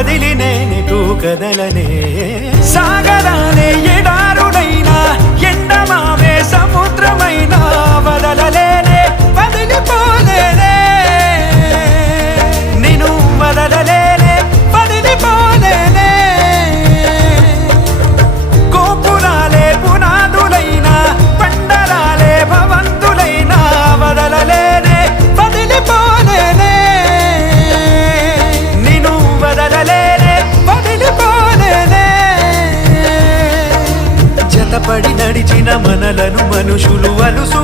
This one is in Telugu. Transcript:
వదిలి నేనెటూ కదలనే సాగరాలే ఎడారుడైనా ఎండమావే సముద్రమైనా వదలలేనే వదిలిపోలేనే నిన్ను వదలలేనే వదిలిపోలేనే గోపురాలే పునాదులైనా పండరాలే భవంతులైనా వదలలేనే వదిలిపోలేనే నిన్ను వదలలేనే వదిలిపోలేనే జతపడి నడిచిన మనలను మనుషులు అలుసు